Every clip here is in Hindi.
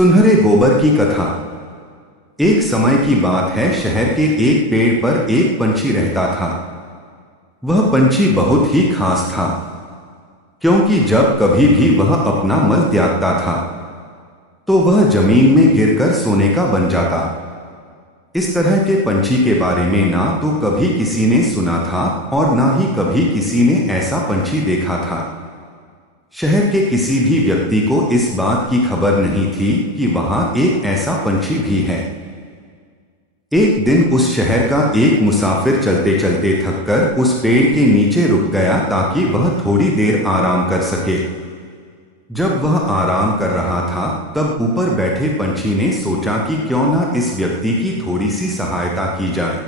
सुनहरे गोबर की कथा। एक समय की बात है, शहर के एक पेड़ पर एक पंछी रहता था। वह पंछी बहुत ही खास था, क्योंकि जब कभी भी वह अपना मल त्यागता था तो वह जमीन में गिरकर सोने का बन जाता। इस तरह के पंछी के बारे में ना तो कभी किसी ने सुना था और ना ही कभी किसी ने ऐसा पंछी देखा था। शहर के किसी भी व्यक्ति को इस बात की खबर नहीं थी कि वहां एक ऐसा पंछी भी है। एक दिन उस शहर का एक मुसाफिर चलते चलते थककर उस पेड़ के नीचे रुक गया ताकि वह थोड़ी देर आराम कर सके। जब वह आराम कर रहा था तब ऊपर बैठे पंछी ने सोचा कि क्यों ना इस व्यक्ति की थोड़ी सी सहायता की जाए।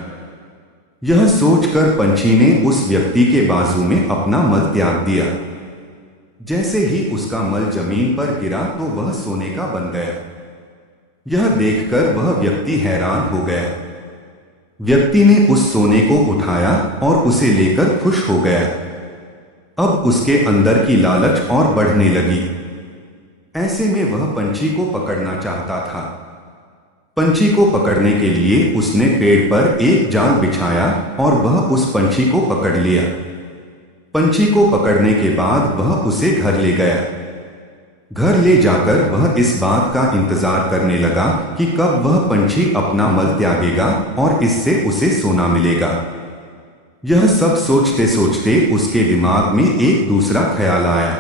यह सोचकर पंछी ने उस व्यक्ति के बाजू में अपना मल त्याग दिया। जैसे ही उसका मल जमीन पर गिरा तो वह सोने का बन गया। यह देखकर वह व्यक्ति हैरान हो गया। व्यक्ति ने उस सोने को उठाया और उसे लेकर खुश हो गया। अब उसके अंदर की लालच और बढ़ने लगी। ऐसे में वह पंछी को पकड़ना चाहता था। पंछी को पकड़ने के लिए उसने पेड़ पर एक जाल बिछाया और वह उस पंछी को पकड़ लिया। पंछी को पकड़ने के बाद वह उसे घर ले गया। घर ले जाकर वह इस बात का इंतजार करने लगा कि कब वह पंछी अपना मल त्यागेगा और इससे उसे सोना मिलेगा। यह सब सोचते सोचते उसके दिमाग में एक दूसरा ख्याल आया।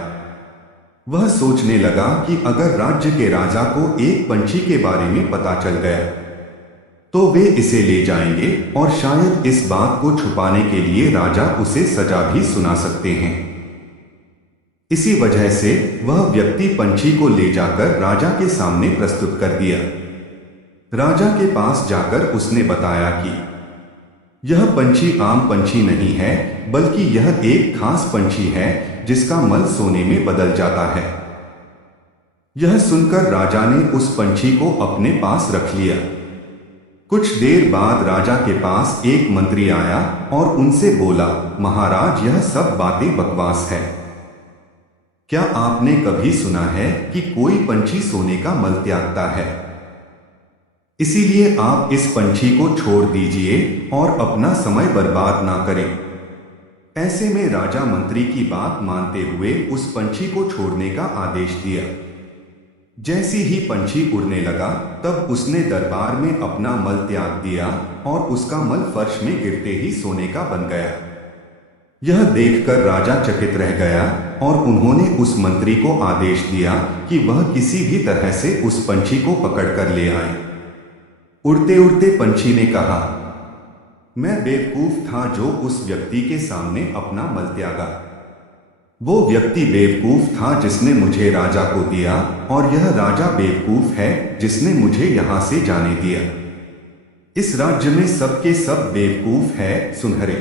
वह सोचने लगा कि अगर राज्य के राजा को एक पंछी के बारे में पता चल गया तो वे इसे ले जाएंगे और शायद इस बात को छुपाने के लिए राजा उसे सजा भी सुना सकते हैं। इसी वजह से वह व्यक्ति पंछी को ले जाकर राजा के सामने प्रस्तुत कर दिया। राजा के पास जाकर उसने बताया कि यह पंछी आम पंछी नहीं है, बल्कि यह एक खास पंछी है जिसका मल सोने में बदल जाता है। यह सुनकर राजा ने उस पंछी को अपने पास रख लिया। कुछ देर बाद राजा के पास एक मंत्री आया और उनसे बोला, महाराज, यह सब बातें बकवास है। क्या आपने कभी सुना है कि कोई पंछी सोने का मल त्यागता है? इसीलिए आप इस पंछी को छोड़ दीजिए और अपना समय बर्बाद ना करें। ऐसे में राजा मंत्री की बात मानते हुए उस पंछी को छोड़ने का आदेश दिया। जैसी ही पंछी उड़ने लगा तब उसने दरबार में अपना मल त्याग दिया और उसका मल फर्श में गिरते ही सोने का बन गया। यह देखकर राजा चकित रह गया और उन्होंने उस मंत्री को आदेश दिया कि वह किसी भी तरह से उस पंछी को पकड़कर ले आए। उड़ते उड़ते पंछी ने कहा, मैं बेवकूफ था जो उस व्यक्ति के सामने अपना मल त्यागा। वो व्यक्ति बेवकूफ था जिसने मुझे राजा को दिया और यह राजा बेवकूफ है जिसने मुझे यहां से जाने दिया। इस राज्य में सबके सब बेवकूफ है सुनहरे।